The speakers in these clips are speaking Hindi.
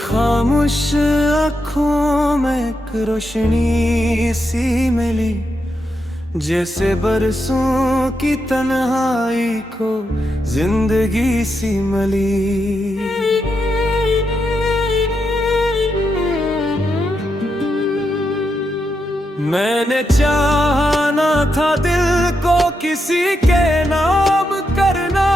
खामोश आँखों में एक रोशनी सी मिली, जैसे बरसों की तन्हाई को जिंदगी सी मिली। मैंने चाहा ना था दिल को किसी के नाम करना,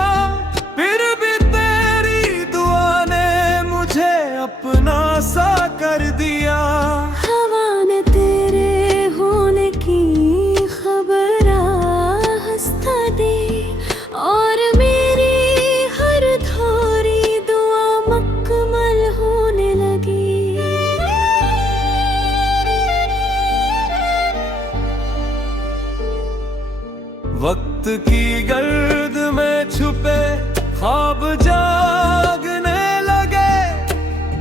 फिर भी तेरी दुआ ने मुझे अपना सा कर दिया। हवा ने तेरे होने की खबर हंसता दी, और मेरी हर थोड़ी दुआ मुकम्मल होने लगी। वक्त की गर्द में छुपे ख्वाब जागने लगे,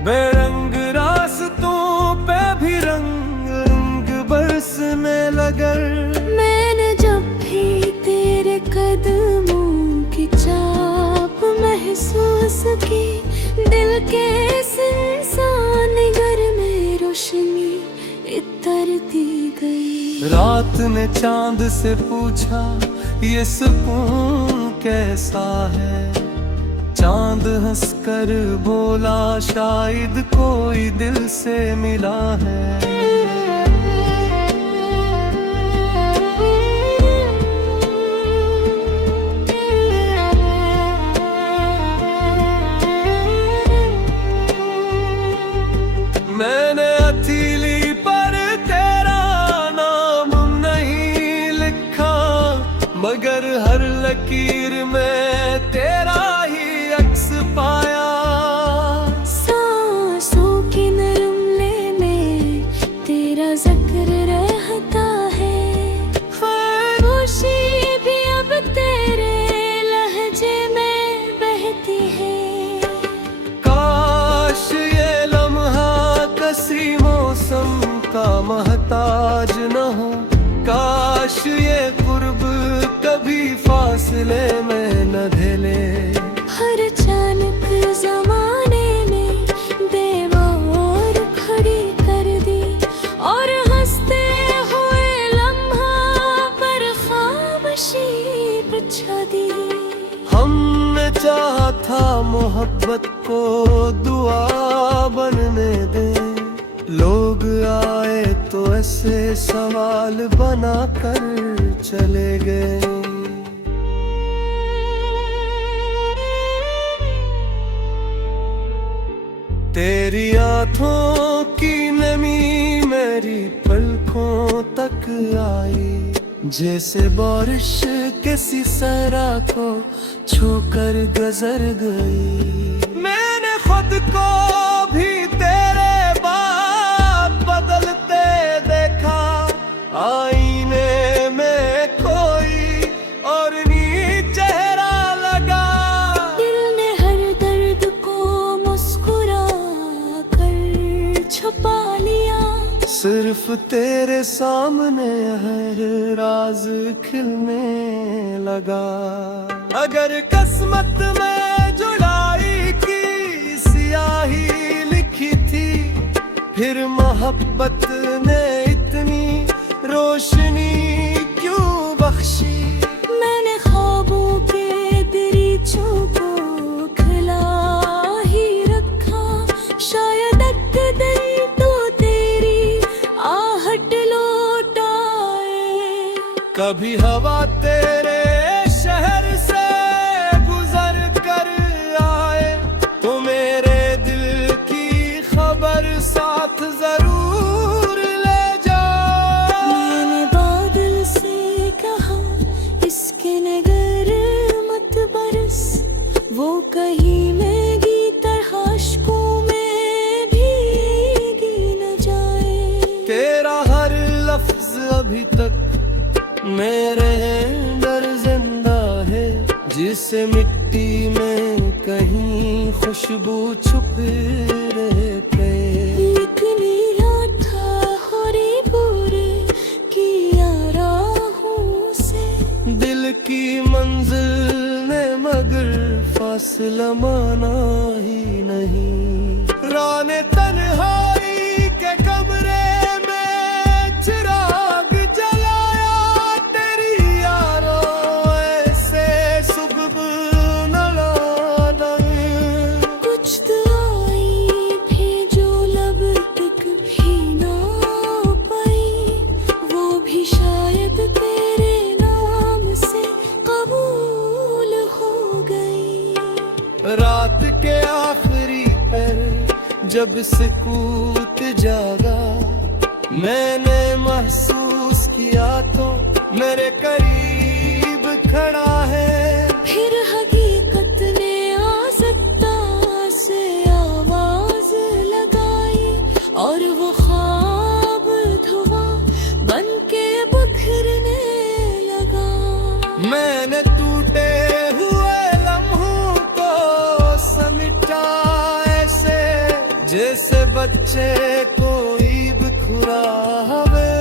बेरंग रास्तों पे भी रंग रंग बरसने लगे। मैंने जब भी तेरे कदमों की चाप महसूस की, दिल के इंसान घर में रोशनी इतरती गई। रात ने चांद से पूछा ये सुकून कैसा है, चांद हंसकर बोला शायद कोई दिल से मिला है। मैंने हथेली पर तेरा नाम नहीं लिखा, मगर हर लकीर में तेरा ही अक्स पाया। सांसों की नरमले में तेरा जिक्र रहता है, खामोशी भी अब तेरे लहजे में बहती है। काश ये लम्हा किसी मौसम का महताज न हो, काश ये कुर्ब कभी फासले में न ढले। हर अचानक जमाने ने दीवार खड़ी कर दी, और हंसते हुए लम्हा पर खामोशी बिछा दी। हमने चाहा था मोहब्बत को दुआ बनने दे, लोग आए तो ऐसे सवाल बना कर चले गए। तेरी आँखों की नमी मेरी पलकों तक आई, जैसे बारिश किसी सहरा को छूकर गुजर गई। मैंने खुद को भी तेरे बाद बदलते देखा, आईने में कोई और नी चेहरा लगा। दिल ने हर दर्द को मुस्कुरा कर छुपा लिया, सिर्फ तेरे सामने हर राज खिलने लगा। अगर किस्मत में जुदाई की स्याही लिखी थी, फिर मोहब्बत ने इतनी रोशनी क्यों बख्शी। मैंने ख्वाबों के दरीचों को खिला ही रखा, शायद एक दिन तो तेरी आहट लौट आए। कभी हवा तेरे शहर से गुजर कर आए, तो मेरे दिल की खबर साथ जरूर ले जा। मैंने बादल से कहा इसके नगर मत बरस, वो कहीं महंगी तरह अश्कों में भीगी न जाए। तेरा हर लफ्ज अभी तक मेरे अंदर जिंदा है, जिसे मिट्टी में कहीं खुशबू छुप रहते। इतनी लाठा हो रे पूरे किया राहों से, दिल की मंजिल ने मगर फासला माना ही नहीं। रात जाने तन्हाई के कमरे में चिराग जलाया तेरी यारों ऐसे सुबह न लाना। कुछ दुआएं भी जो लब तक भी ना पाई, वो भी शायद तेरे नाम से कबूल हो गई। रात के आखिरी पर जब सुकूत जागा, मैंने महसूस किया तो मेरे करीब खड़ा है। फिर हकीकत ने आसक्ता से आवाज लगाई और वो ख्वाब धुआं बन के बिखरने लगा। मैंने टूटे हुए लम्हों को समेटा ऐसे जैसे बच्चे कोई बिखुरावे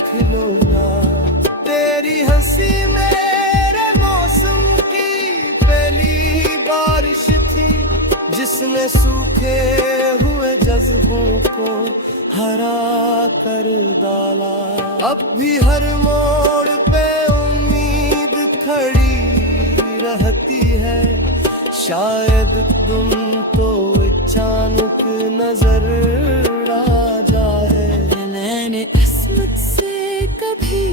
खिलौना। तेरी हंसी मेरे मौसम की पहली बारिश थी, जिसने सूखे हुए जज्बों को हरा कर डाला। अब भी हर मोड़ पे उम्मीद खड़ी रहती है, शायद तुम तो अचानक नजर आ जाए। मैंने किस्मत से कभी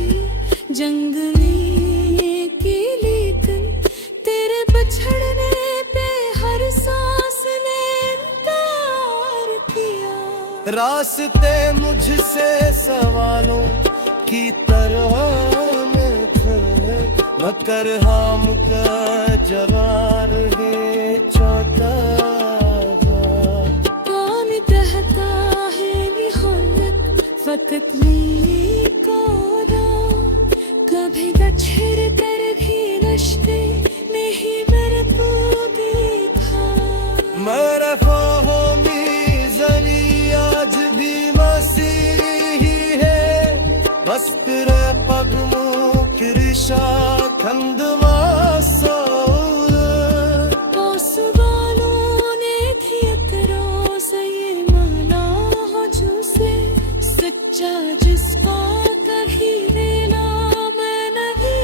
जंग नहीं की, लेकिन तेरे बिछड़ने पे हर सांस ने इनकार किया। रास्ते मुझसे सवालों की तरह में थे, मगर हम का जवार है चौथा। कौन कहता है निहलक फकत में कोदा, कभी गछर कर भी नश्ते नहीं मेरे को देखा। मेरे ख्वाहों में ज़मीं आज भी मसीही है, बस तेरे कदमों की रिशा खंदवा सोल। पासवालों ने थी अतरों से ये माना हो जो से सच्चा जिसका कभी देना मैं नहीं।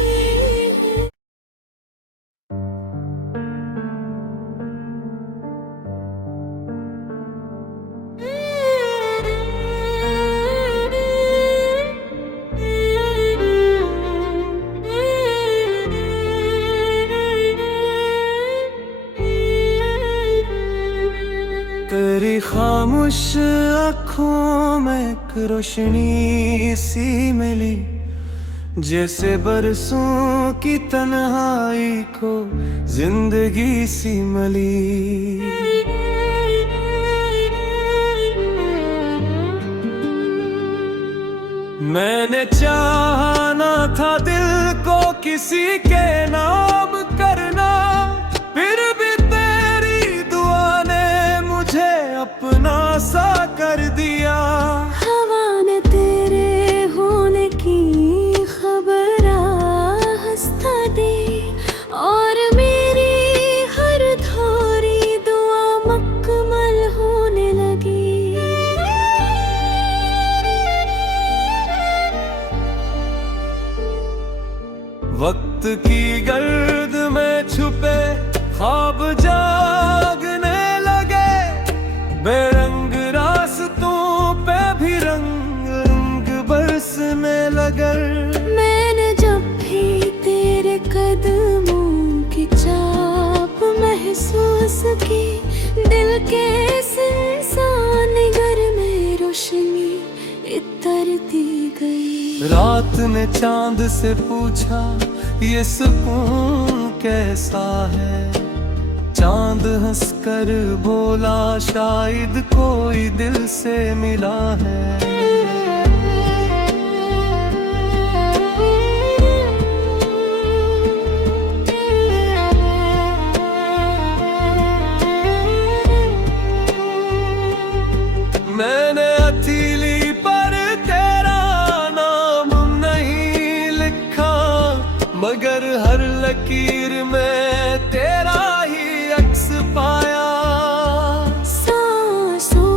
तेरी खामोश आँखों में एक रोशनी सी मिली, जैसे बरसों की तन्हाई को जिंदगी सी मिली। मैंने चाहा ना था दिल को किसी के नाम करना, फिर भी तेरी दुआ ने मुझे अपना सा कर दिया। हवा ने तेरे होने की खबर हंसता दी, और मेरी हर थोड़ी दुआ मुकम्मल होने लगी। वक्त की गर्द में छुपे ख्वाब जागने लगे, बेरंग रास्तों पे भी रंग रंग बरसने लगे। मैंने जब भी तेरे कदमों की चाप महसूस की, दिल के इंसान घर में रोशनी इतरती गई। रात ने चांद से पूछा ये सुकून कैसा है, चांद हंसकर बोला शायद कोई दिल से मिला है। मैंने हथेली पर तेरा नाम नहीं लिखा, मगर हर लकीर में तेरा ही अक्स पाया। सांसों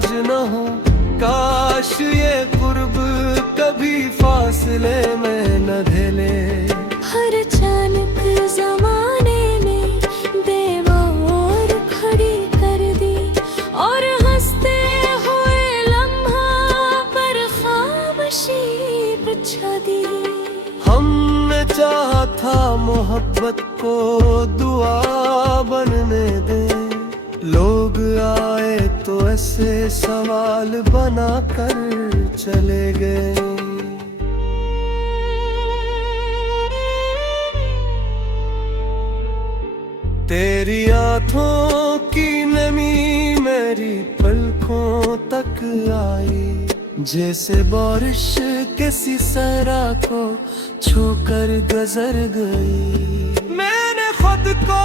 आज न हो, काश ये कुर्ब कभी फासले में न ढले। हर अचानक जमाने ने दीवार खड़ी कर दी, और हंसते हुए लम्हा पर खामोशी बिछा दी। हमने चाहा था मोहब्बत को दुआ बनने दे, लोग आए तो ऐसे सवाल बना कर चले गए। तेरी आँखों की नमी मेरी पलकों तक आई, जैसे बारिश किसी सहरा को छूकर गुजर गई। मैंने खुद को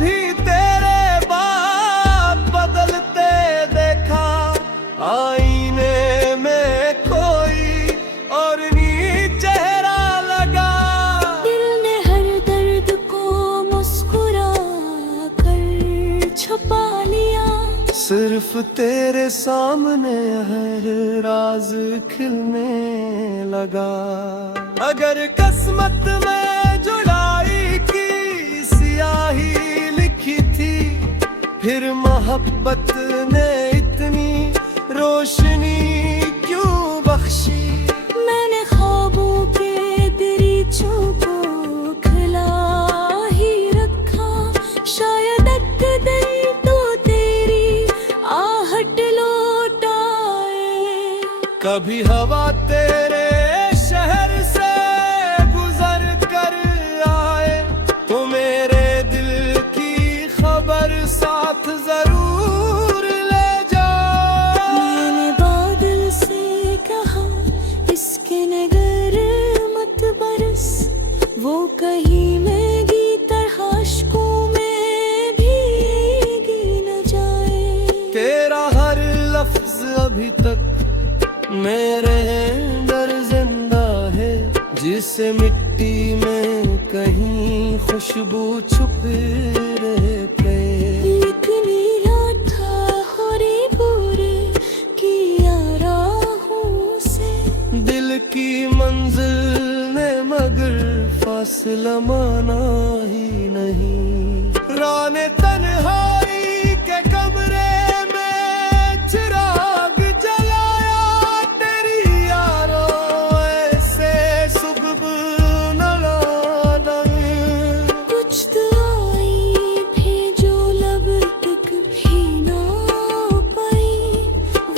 भी तेरे बाद बदलते देखा, आईने में कोई और नहीं चेहरा लगा। दिल ने हर दर्द को मुस्कुरा कर छुपा लिया, सिर्फ तेरे सामने हर राज खिलने लगा। अगर किस्मत में जुदाई की स्याही लिखी थी, फिर मोहब्बत ने इतनी रोशनी क्यों बख्शी। मैंने ख्वाबों के दरीचों को खिला ही रखा, शायद एक दिन तो तेरी आहट लौट आए। कभी हवा तेरे शहर से गुजर कर आए, तो मेरे दिल की खबर साथ जरूर ले जा। मैंने बादल से कहा इसके नगर मत बरस, वो कहीं में तरह अश्कों में भीगी न जाए। तेरा हर लफ्ज अभी तक मेरे अंदर जिंदा है, जिसे मिट्टी में कहीं खुशबू छुप रहते। एक नीला था हरे बुरे किया राहों से, दिल की मंजिल ने मगर फासला माना ही नहीं। राने तन्हाई के कमरे में चिराग जलाया, तेरी यारों ऐसे सुबह न लाना। कुछ दुआएं भी जो लब तक भी ना पाई,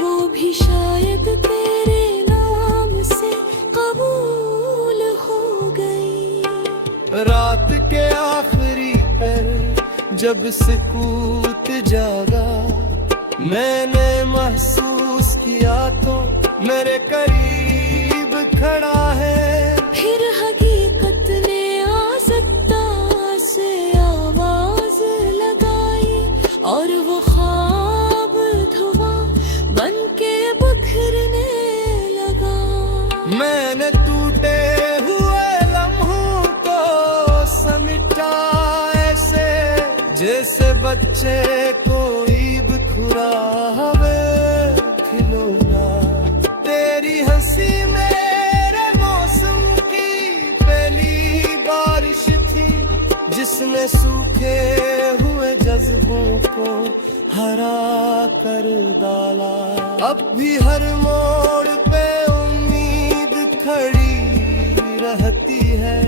वो भी शायद तेरे नाम से कबूल हो गई। रात के आखिरी पर जब सुकूत जागा, मैंने महसूस किया तो मेरे करीब खड़ा है। फिर हकीकत ने आसक्ता से आवाज लगाई, और वो ख्वाब धुआं बन के बिखरने लगा। मैंने टूटे हुए लम्हों को समेटा ऐसे, जैसे बच्चे को ईद खुरावे खिलौना। तेरी हंसी मेरे मौसम की पहली बारिश थी, जिसने सूखे हुए जज्बों को हरा कर डाला। अब भी हर मोड़ पे उम्मीद खड़ी रहती है,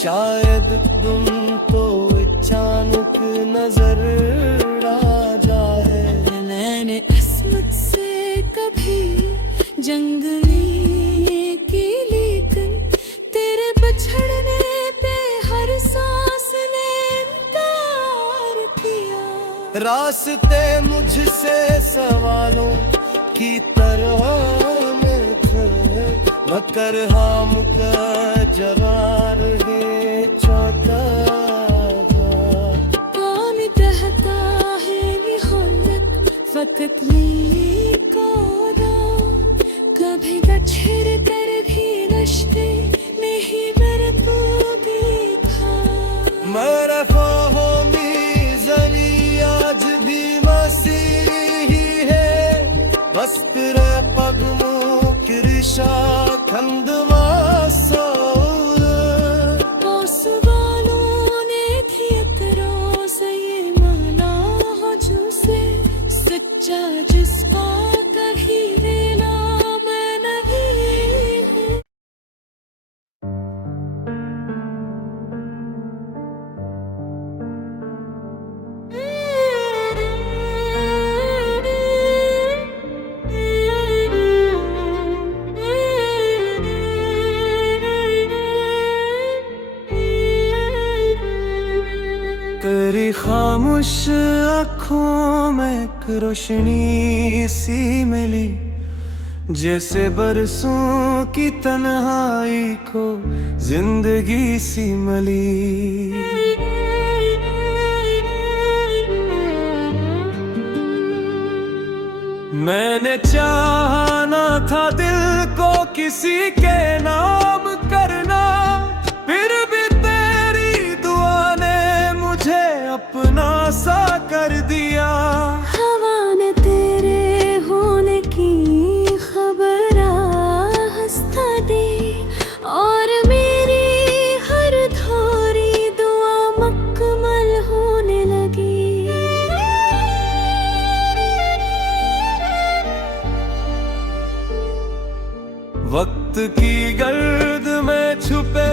शायद तुम तो अचानक नजर आ जाए। मैंने किस्मत से कभी जंग नहीं की, लेकिन तेरे बिछड़ने पे हर सांस ने इनकार किया। रास्ते मुझसे सवालों की तरह में थे, मगर हम का जवार है छोटा। फकत लीकोदा कभी गच्छर कर भी नश्ते नहीं मेरे को देखा। मेरे फ़हमी ज़नी आज भी मसीही है, ऊंचा खंदवा सौर पास वालों ने थी अतरों से ये माला हो जो से सच्चा जिसका कभी वेला मैं नहीं हूँ। तेरी खामोश आँखों में एक रोशनी सी मिली, जैसे बरसों की तन्हाई को जिंदगी सी मिली। मैंने चाहा ना था दिल को किसी के नाम करना, फिर भी तेरी दुआ ने मुझे अपना सा कर दिया। हवा ने तेरे होने की खबर हंसता दी और मेरी हर थोड़ी दुआ मुकम्मल होने लगी। वक्त की गर्द में छुपे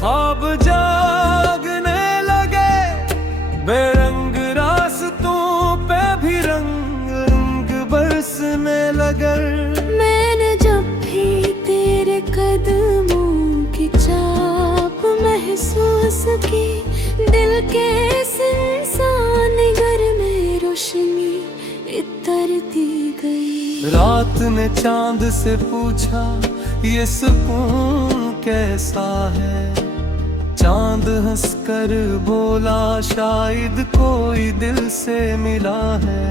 ख्वाब जागने लगे, बेरंग रास्तों पे भी रंग रंग बरसने लगे। मैंने जब भी तेरे कदमों की चाप महसूस की, दिल के इंसान घर में रोशनी इतरती गई। रात ने चांद से पूछा ये सुकून कैसा है, चांद हंसकर बोला शायद कोई दिल से मिला है।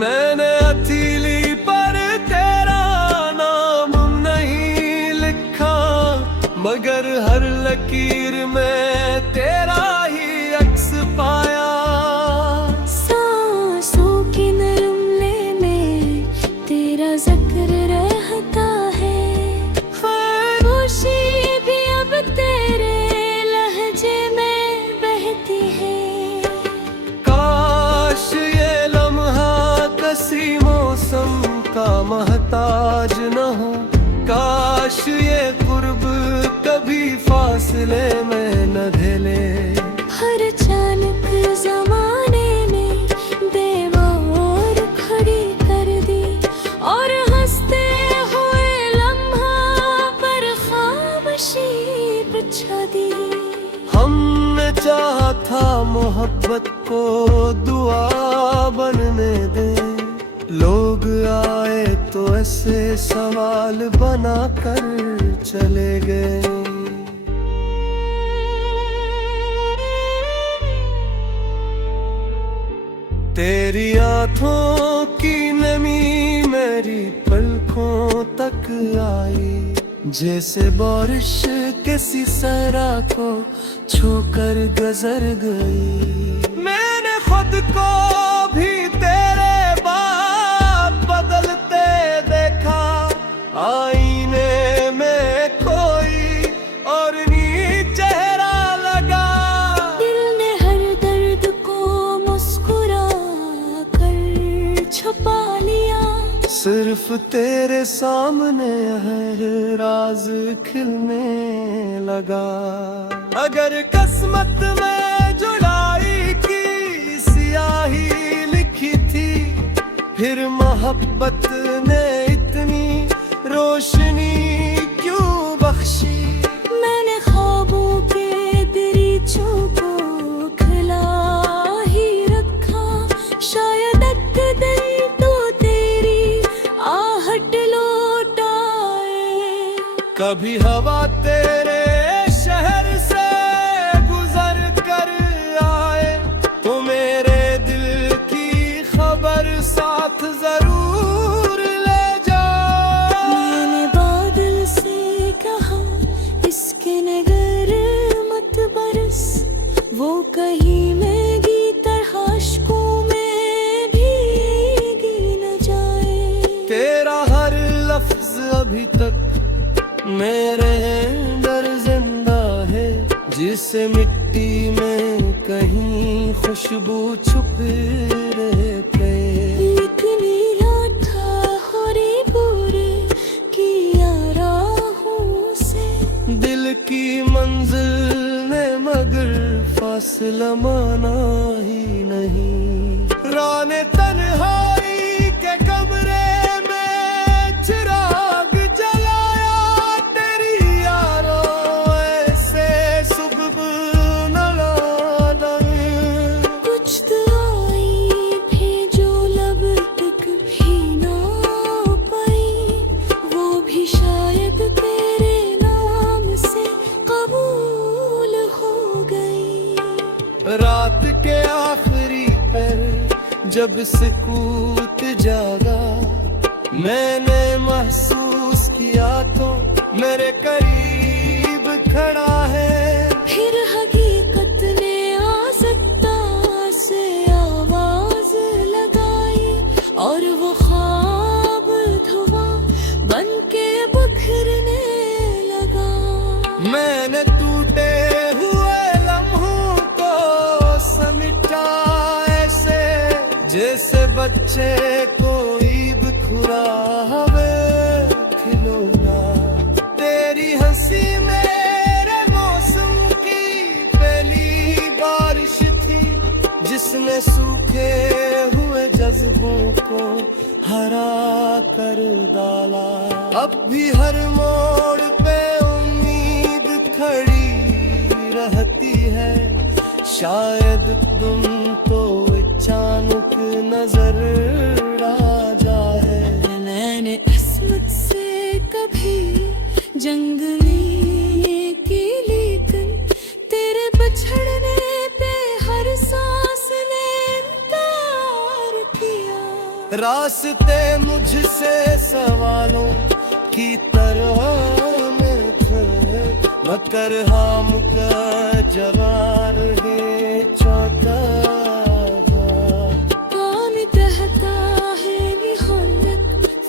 मैंने हथेली पर तेरा नाम नहीं लिखा, मगर हर लकीर में तेरा ही अक्स पाया। सांसों की नरमले में तेरा जिक्र रहता है, खामोशी भी अब तेरे लहजे में बहती है। काश ये लम्हा किसी मौसम का महताज न हो, काश ये कुर्ब कभी फासले में न ढले। हर अचानक जमाने में दीवार खड़ी कर दी और हंसते हुए लम्हा पर खामोशी बिछा दी। हमने चाहा था मोहब्बत को दुआ बनने दे, लोग आए तो ऐसे सवाल बना कर चले गए। तेरी आँखों की नमी मेरी पलकों तक आई, जैसे बारिश किसी सहरा को छूकर गुजर गई। मैंने खुद को भी तेरे बाद बदलते देखा, आईने में कोई और नी चेहरा लगा। दिल ने हर दर्द को मुस्कुरा कर छुपा लिया, सिर्फ तेरे सामने हर राज खिलने लगा। अगर किस्मत में जुदाई की स्याही लिखी थी, फिर मोहब्बत ने इतनी रोशनी क्यों बख्शी। मैंने ख्वाबों के दरीचों को खिला ही रखा, शायद एक दिन तो तेरी आहट लौट आए। कभी हवा तेरे शहर से गुजर कर आए, तो मेरे दिल की खबर साथ जरूर ले जा। मैंने बादल से कहा जैसे मिट्टी में कहीं खुशबू छुप रहे पे। इतनी लाठा हो रे बुरे किया राहों से, दिल की मंजिल में मगर फासला माना ही नहीं। राने तन्हाई के कमरे में चिराग जलाया, तेरी यारों ऐसे सुबह न लाना। कुछ दुआएं भी जो लब तक भी ना पाई, वो भी शायद तेरे नाम से कबूल हो गई। रात के आखिरी पर जब सुकूत जागा, मैंने महसूस किया तो मेरे करीब खड़ा है। फिर हकीकत ने आसक्ता से आवाज लगाई, और वो ख्वाब धुआं बन के बिखरने लगा। मैंने टूटे हुए लम्हों को समेटा ऐसे, जैसे बच्चे को ईद खुरावे खिलौना। तेरी हंसी मेरे मौसम की पहली बारिश थी, जिसने सूखे हुए जज्बों को हरा कर डाला। अब भी हर मोड़ पे उम्मीद खड़ी रहती है, शायद तुम तो अचानक नजर आ जाए। मैंने अस्मत से कभी जंग नहीं की, लेकिन तेरे बिछड़ने पे हर सांस ने इनकार किया। रास्ते मुझसे सवालों की तरह में थे, मगर हम का जवार है चौथा।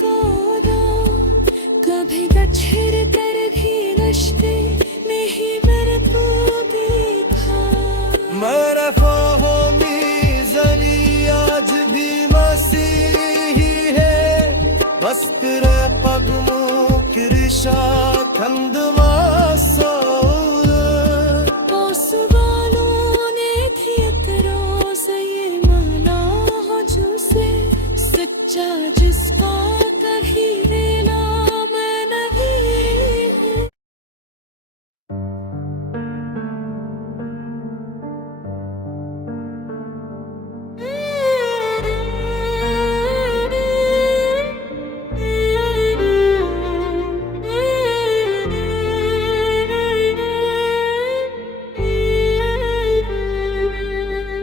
कादा, कभी दछिर कर भी नश्ते में ही मेरे को देखा। मेरे ख्वाहों में ज़ली आज भी मसीही है, बस तेरे कदमों की रिशा कंदवा सोल। पासवालों ने थी अतरों से ये माना हो जो से सच्चा, जिसका कभी लेना मैं नहीं हूँ।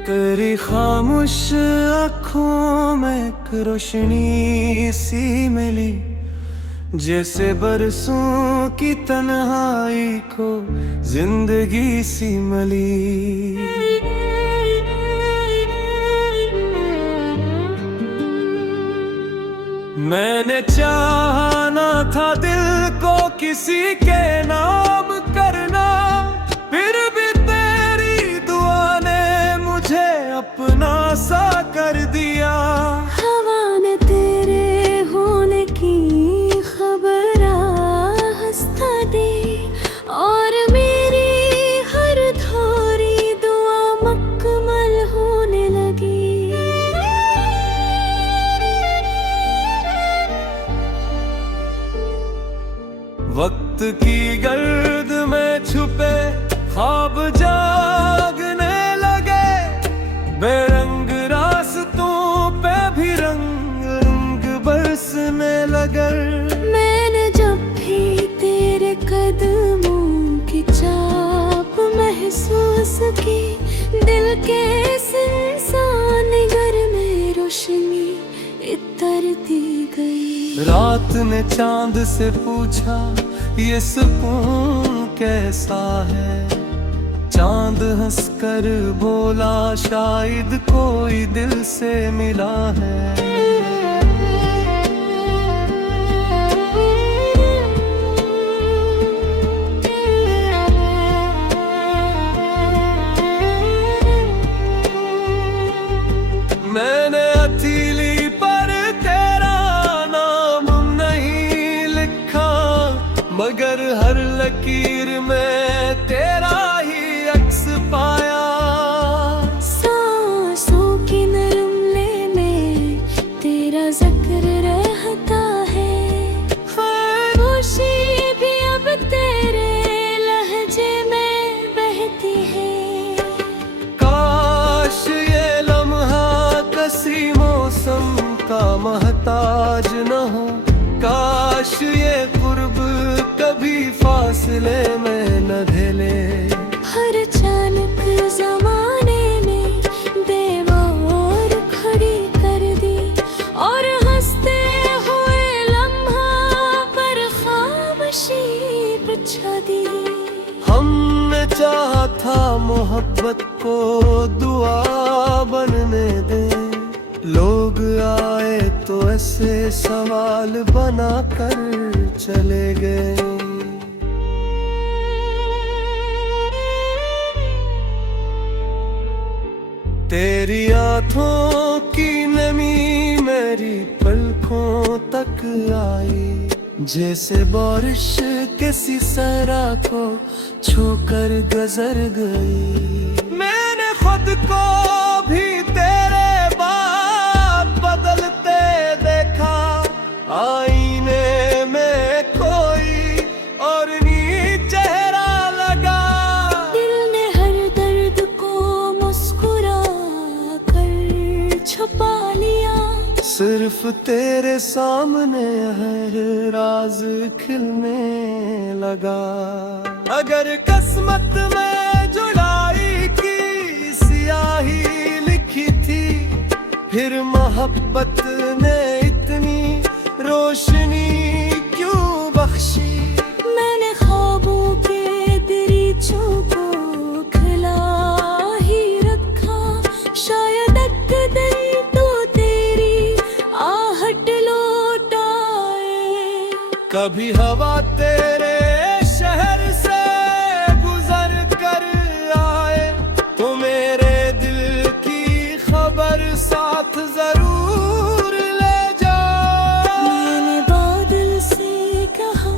तेरी खामोश आँखों में एक रोशनी सी मिली, जैसे बरसों की तन्हाई को जिंदगी सी मिली। मैंने चाहा ना था दिल को किसी के नाम करना, फिर भी तेरी दुआ ने मुझे अपना सा कर दिया। हवा ने तेरे होने की खबर हंसता दी, और मेरी हर थोड़ी दुआ मुकम्मल होने लगी। वक्त की गर्द में छुपे ख्वाब जागने लगे, बेरंग रास्तों पे भी रंग रंग बरसने लगे। मैंने जब भी तेरे कदमों की चाप महसूस की, दिल के इंसान घर में रोशनी इतरती गई। रात ने चांद से पूछा ये सुकून कैसा है, चांद हंसकर बोला शायद कोई दिल से मिला है। फिर मैं तेरा ही अक्स पाया। सांसों की नरमले में तेरा जिक्र रहता है, खामोशी भी अब तेरे लहजे में बहती है। काश ये लम्हा किसी मौसम का महताज न हो, काश ये कुर्ब कभी फासले में न ढले। हर अचानक जमाने ने दीवार खड़ी कर दी, और हंसते हुए लम्हा पर खामोशी बिछा दी। हमने चाहा था मोहब्बत को दुआ बनने दे, लोग आए तो ऐसे सवाल बना कर चले गए। तेरी आँखों की नमी मेरी पलकों तक आई, जैसे बारिश किसी सहरा को छूकर गुजर गई। मैंने खुद को भी तेरे बाद बदलते देखा, आईने में कोई और नी चेहरा लगा। दिल ने हर दर्द को मुस्कुरा कर छुपा लिया, सिर्फ तेरे सामने हर राज खिलने लगा। अगर किस्मत में जुदाई की स्याही लिखी थी, फिर मोहब्बत ने इतनी रोशनी क्यों बख्शी। मैंने ख्वाबों के दरीचों को खिला ही रखा, शायद एक दिन तो तेरी आहट लौट आए। कभी हवा तेरे शहर से गुजर कर आए, तो मेरे दिल की खबर साथ जरूर ले जा। मैंने बादल से कहा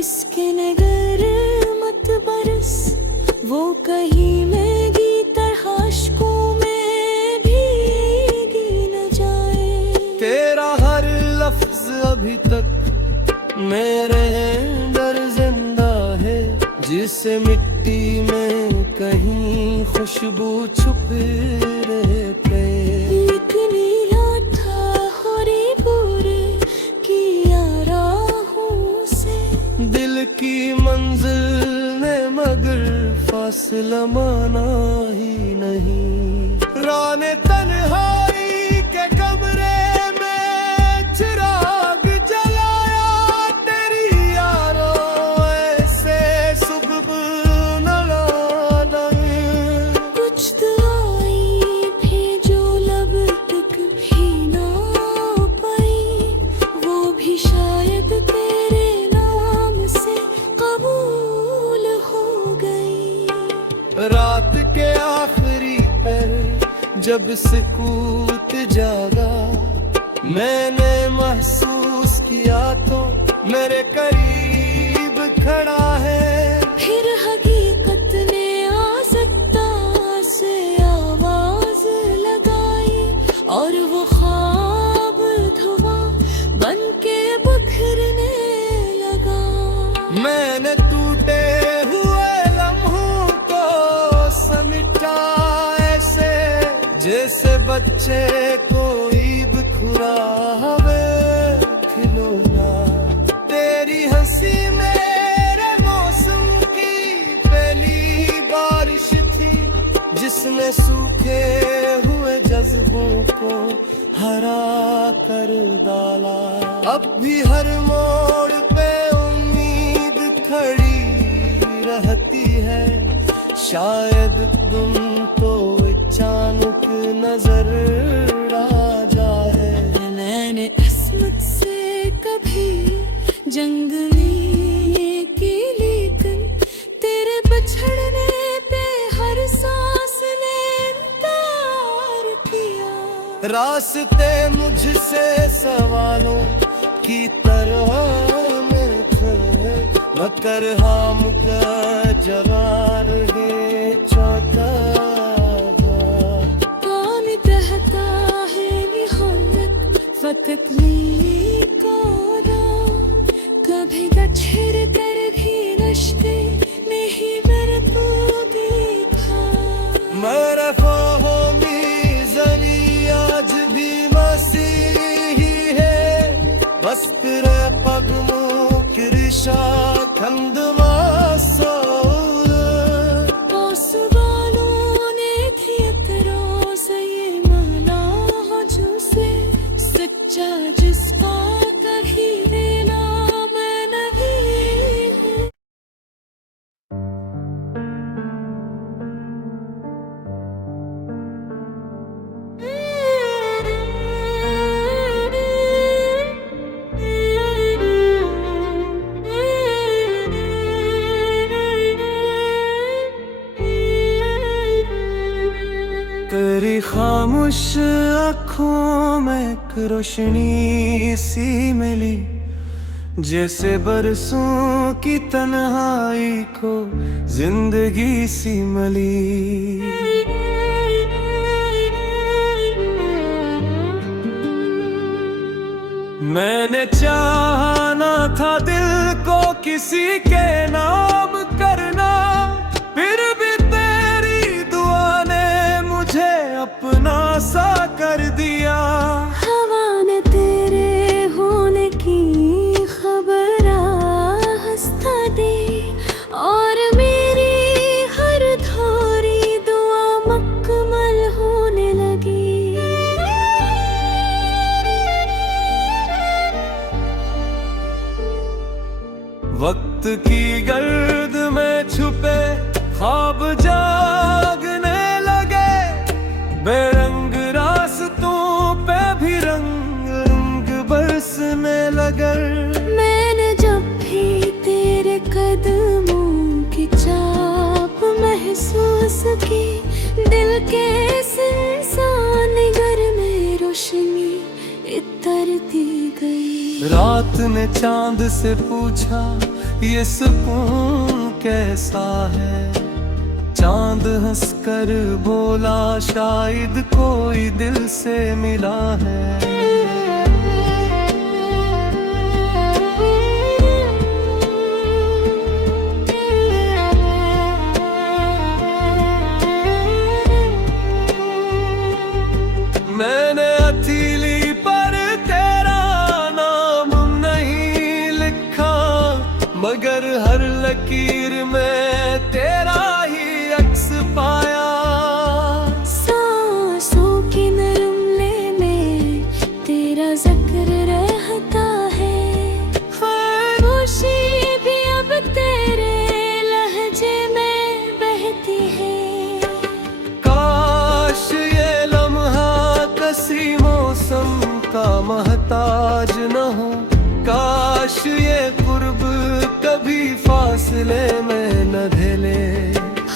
इसके नगर मत बरस, वो कहीं महंगी तरह अश्कों में भीगी न जाए। तेरा हर लफ्ज अभी तक मेरे अंदर जिंदा है, जिसे मिट्टी में कहीं खुशबू छुप रहते। इतनी लाठा हो रे पूरे किया राहों से, दिल की मंजिल ने मगर फासला माना ही नहीं। राने तन्हाई के कमरे में चिराग जलाया, तेरी यारों ऐसे सुबह न लाना। कुछ दुआएं भी जो लब तक भी ना पाई, वो भी शायद तेरे नाम से कबूल हो गई। रात के आखिरी पर जब सुकूत जागा, मैंने महसूस किया तो मेरे करीब खड़ा है। फिर हकीकत ने आसक्ता से आवाज लगाई, और वो ख्वाब धुआं बन के बिखरने लगा। मैंने टूटे हुए लम्हों को समेटा ऐसे, जैसे बच्चे को ईद खुरावे खिलौना। तेरी हंसी मेरे मौसम की पहली बारिश थी, जिसने सूखे हुए जज्बों को हरा कर डाला। अब भी हर मोड़ पे उम्मीद खड़ी रहती है, शायद तुम तो अचानक नजर आ जाए। मैंने किस्मत से कभी जंग नहीं की, लेकिन तेरे बिछड़ने पे हर सांस ने इंतजार किया। रास्ते मुझसे सवालों की तरह में थे, मकर हम का जवार है चौथा कौन कहता है निहुल्लत फकत ली कोरा कभी गच्छर कर भी नश्ते नहीं मेरे को देखा मेरा ख्वाहों में ज़मीं आज भी मसीही है बस फिर पगमों की रिशा खंदमा वालों ने थी अतरों से ये माला हो जो से सच्चा जिसका कभी लेना मैं नहीं तेरी खामोश आँखों में एक रोशनी सी मिली जैसे बरसों की तन्हाई को जिंदगी सी मिली मैंने चाहा ना था दिल को किसी के नाम करना फिर भी तेरी दुआ ने मुझे अपना सा कर दिया हवा ने तेरे होने की खबर हंसता दी और मेरी हर थोड़ी दुआ मुकम्मल होने लगी वक्त की गर्द में छुपे ख्वाब जागने लगे बेरंग रास्तों पे भी रंग रंग बरसने लगे मैंने जब भी तेरे कदमों की चाप महसूस की दिल के इंसान घर में रोशनी इतरती गई रात ने चांद से पूछा ये सुकून कैसा है चांद हंसकर बोला शायद कोई दिल से मिला है मैंने हथेली पर तेरा नाम नहीं लिखा मगर हर लकीर में तेरा ही अक्स पाया सांसों की नरमले में तेरा जिक्र रहता है खुशी भी अब तेरे लहजे में बहती है काश ये लम्हा किसी मौसम का महताज न हो काश ये कुर्ब कभी फासले में न ढले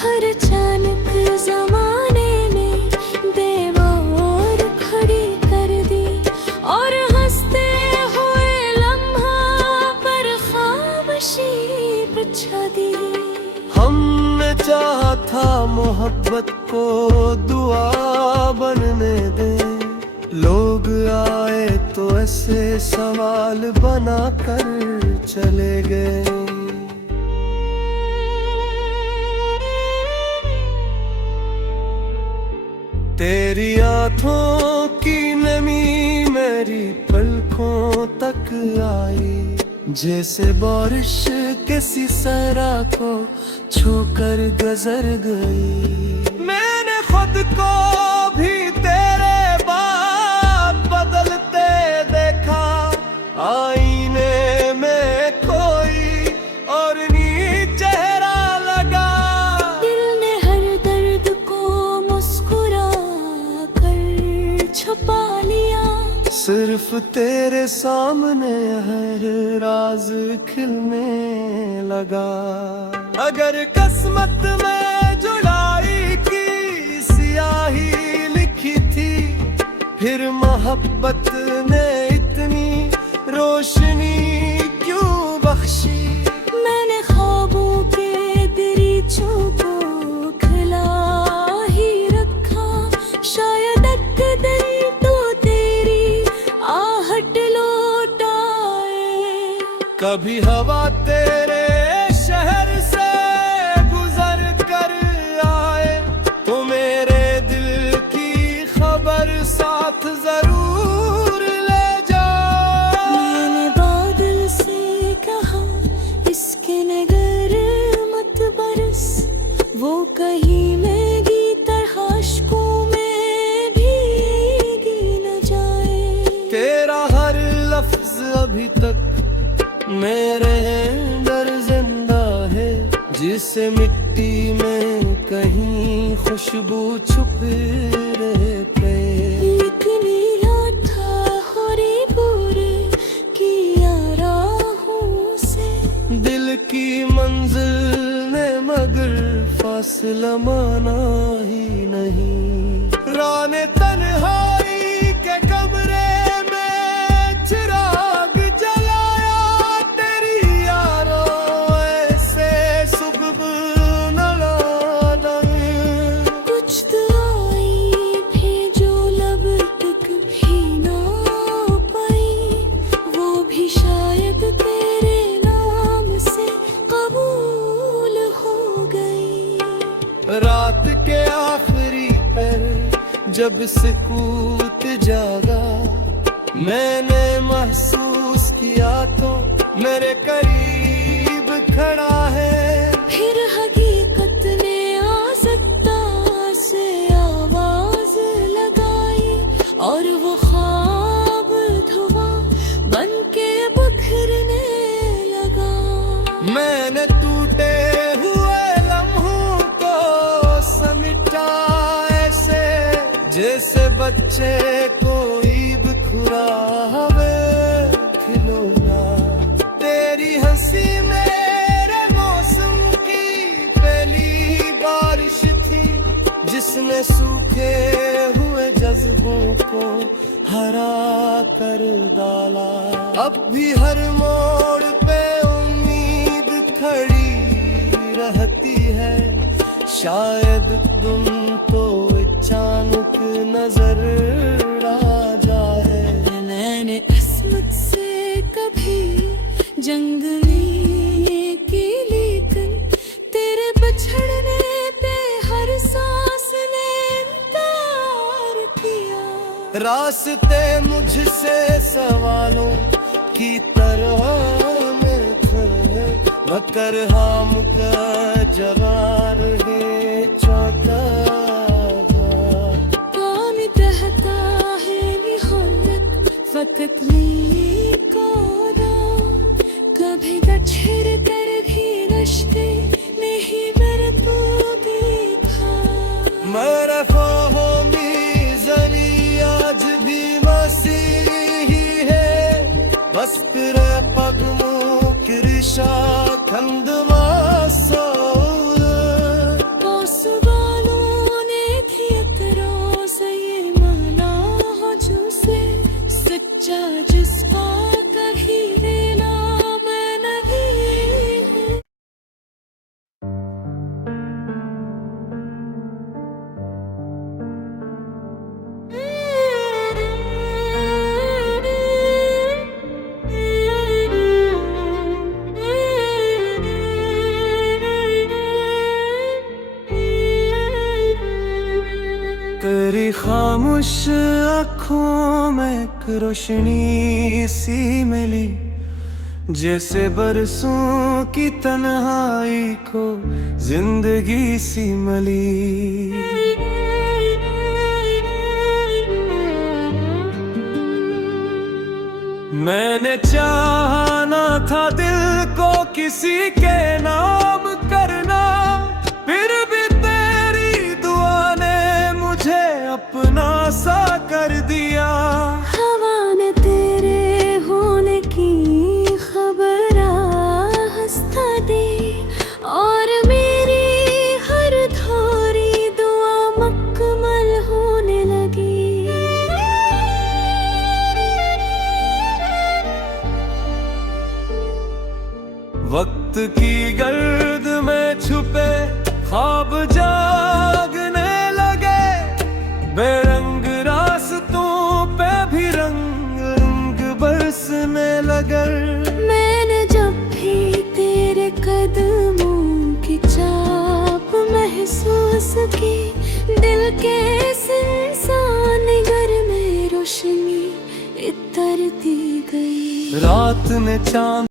हर अचानक जमाने ने दीवार खड़ी कर दी और हंसते हुए लम्हा पर खामोशी बिछा दी हमने चाहा था मोहब्बत को दुआ बनने दे लोग आए तो ऐसे सवाल बना कर चले गए तेरी आँखों की नमी मेरी पलकों तक आई जैसे बारिश किसी सहरा को छूकर गुजर गई मैंने खुद को भी तेरे बाद बदलते देखा आईने में कोई और नहीं चेहरा लगा दिल ने हर दर्द को मुस्कुरा कर छुपा लिया सिर्फ तेरे सामने हर राज खिलने लगा अगर किस्मत में जुदाई की स्याही लिखी थी फिर मोहब्बत ने इतनी रोशनी क्यों बख्शी मैंने कभी हवा तेरे शहर से गुजर कर आए तो मेरे दिल की खबर साथ जरूर ले जा। मैंने बादल से कहा इसके नगर मत बरस, वो कहीं मैगी तरहाशकों में भीगी न जाए। तेरा हर लफ्ज अभी तक मेरे अंदर जिंदा है, जिसे मिट्टी में कहीं खुशबू छुप रह गए। इतनी था हरे बुरे किया राहों से, दिल की मंजिल ने मगर फासला माना ही नहीं। राने तन्हाई के कमरे में चिराग जलाया, तेरी यारों ऐसे सुबह न लाना। कुछ दुआएं भी जो लब तक भी ना पाई, वो भी शायद तेरे नाम से कबूल हो गई। रात के आखिरी पहर जब सुकूत जागा, मैंने महसूस किया तो मेरे करीब खड़ा है। फिर हकीकत ने आसक्ता से आवाज लगाई, और वो ख्वाब धुआं बन के बिखरने लगा। मैंने टूटे हुए लम्हों को समेटा ऐसे, जैसे बच्चे को ईद खुरावे खिलौना। तेरी हंसी मेरे मौसम की पहली बारिश थी, जिसने सूखे हुए जज्बों को हरा कर डाला। अब भी हर मोड़ पे उम्मीद खड़ी रहती है, शायद तुम तो अचानक नजर आ जाए। मैंने अस्मत से कभी जंग ली की, लेकिन तेरे बिछड़ने पे हर सांस ने इनकार किया। रास्ते मुझसे सवालों की तरह में थे, मगर हम का जवार है चौथा। कौन कहता है निहलक फकत ली कोदा, कभी गछर कर भी रश्ते नहीं मेरे तो देखा। मेरे फ़हमी ज़नी आज भी मसीही है, बस तेरे पगमों की रिशा खंदमा सोल। वालों ने थी अतरों से ये माना हो जो से, सच्चा जिसका कभी लेना मैं नहीं हूँ। तेरी खामोश आँखों में एक रोशनी सी मिली, जैसे बरसों की तन्हाई को जिंदगी सी मिली। मैंने चाहा ना था दिल को किसी के नाम करना, फिर भी तेरी दुआ ने मुझे अपना सा कर दिया। हवा ने तेरे होने की खबर हंसता दी, और मेरी हर थोड़ी दुआ मुकम्मल होने लगी। वक्त की गर्द में छुपे ख्वाब जागने लगे, बेरंग रास्तों पे भी रंग रंग बरसने लगे। मैंने जो सके। दिल के इंसान घर में रोशनी इतरती गई। रात ने चांद